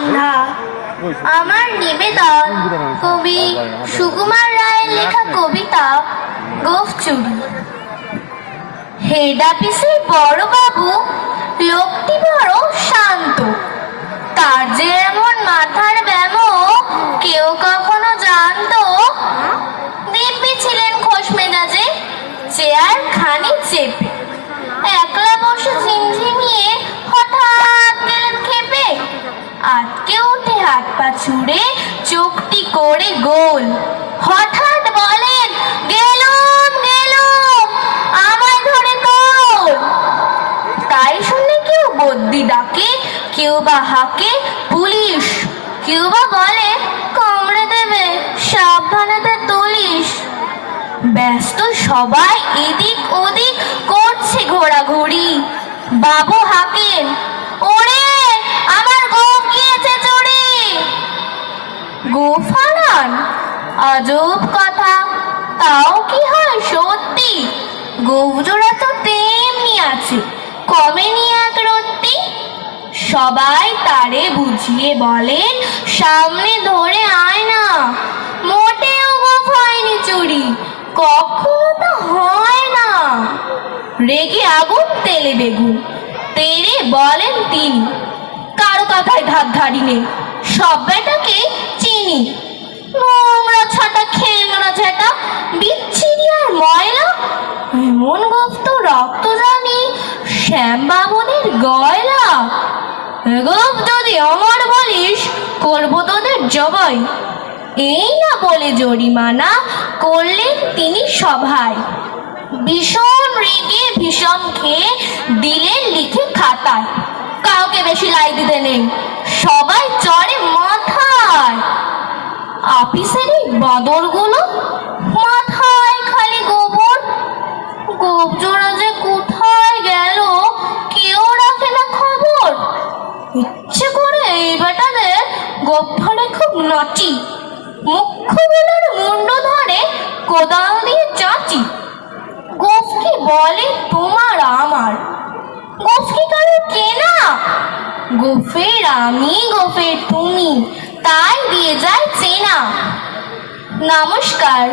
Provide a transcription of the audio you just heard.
সন্ধ্যা। আমার নিবেদন কবি সুকুমার রায়ের লেখা কবিতা গোঁফ চুরি। হেড অফিসের বড় বাবু লোকটি বড় শান্ত, তার যে এমন মাথার ব্যামো কেউ কখনো জানতো। দিব্যি ছিলেন খোশ মেজাজে, চেয়ার খানি চেপে একলা বসে ঝিমঝিমিয়ে হঠাৎ গেলেন খেপে। আটকে উঠে হাত পা ছুড়ে চোখটি করে গোল, হঠাৎ বলেন গেলুম গেলুম আমায় ধরে তোল। তাই শুনে কেউ বদ্যি ডাকে, কেউ বা হাঁকে পুলিশ, কেউ বা বলে কামড়ে দেবে সাবধানেতে তুলিস। ব্যস্ত সবাই এদিক ওদিক করছে ঘোরাঘুরি। বাবু হাঁকেন, ওরে আমার গোঁফ গিয়েছে চুরি। গোঁফ হারান? আজব কথা, তাও কি হয় সত্যি? গোঁফ জোড়া তো তেমনি আছে, কমেনি এক রত্তি। সবাই তারে বুঝিয়ে বলেন সামনে ধরে আয় না, মোটেও গোঁফ হয়নি চুরি, কখনো তো হয় না। রেগে আগুন তেলে বেগুন, তেরে বলেন তিনি কারো কথায় ধার ধারি নেই, সব বেটাকে চিনি। নোংরা ছাটা খেংরা ঝেটা বিচ্ছিরি আর ময়লা, এমন গোঁফ তো রক্ত জানি শ্যাম বাবনের গয়লা। গোঁফ যদি আমার বলিস করবো তোদের জবাই। এই না বলে জরিমানা করলেন তিনি সভায়। ভীষণ রেগে ভীষণ খেয়ে দিলেন লিখে খাতায়, কাউকে বেশি লাই দিতে নেই, সবাই চড়ে মাথায়। অফিসের এই বাদরগুলো মাথায় খালি গোবর, গোঁফ জোড়া যে কোথায় গেল কেউ রাখে না খবর। ইচ্ছে করে এই বেটাদের গোঁফ ধরে খুব নাচি, মুখ্যগুলোর মুন্ড ধরে কোদাল দিয়ে চাচি। গোঁফ কি বলে তোমার আমার, গোঁফ কি কারো কেনা? গোঁফের আমি গোঁফের তুমি, তাই দিয়ে যায় চেনা। নমস্কার।